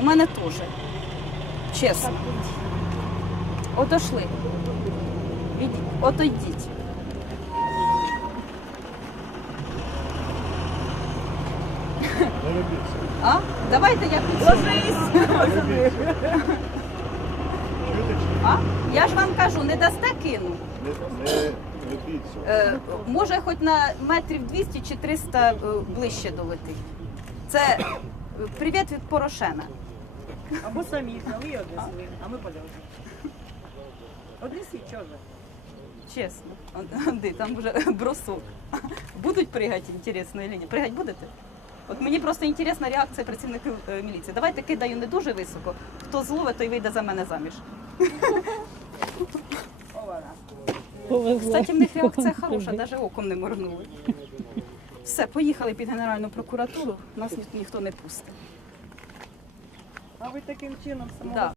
У мене теж. Чесно. Отошли. Від... Отойдіть. А? Давайте я ні? А? Я ж вам кажу, не дасте кину. Е, може, хоч на метрів 200 чи 300 е, ближче долетить. Це е, привіт від Порошена. Або самі зняли і однесли, а ми подали. Однесі, чого ж? Чесно. Де там вже бросок. Будуть пригати, інтересно, чи ні? Пригати будете? От мені просто інтересна реакція працівників е, міліції. Давайте кидаю не дуже високо. Хто зловить, той вийде за мене заміж. Кстати, в них реакція хороша, навіть оком не моргнули. Все, поїхали під Генеральну прокуратуру, нас ні- ніхто не пустить. Ви таким чином самого Да.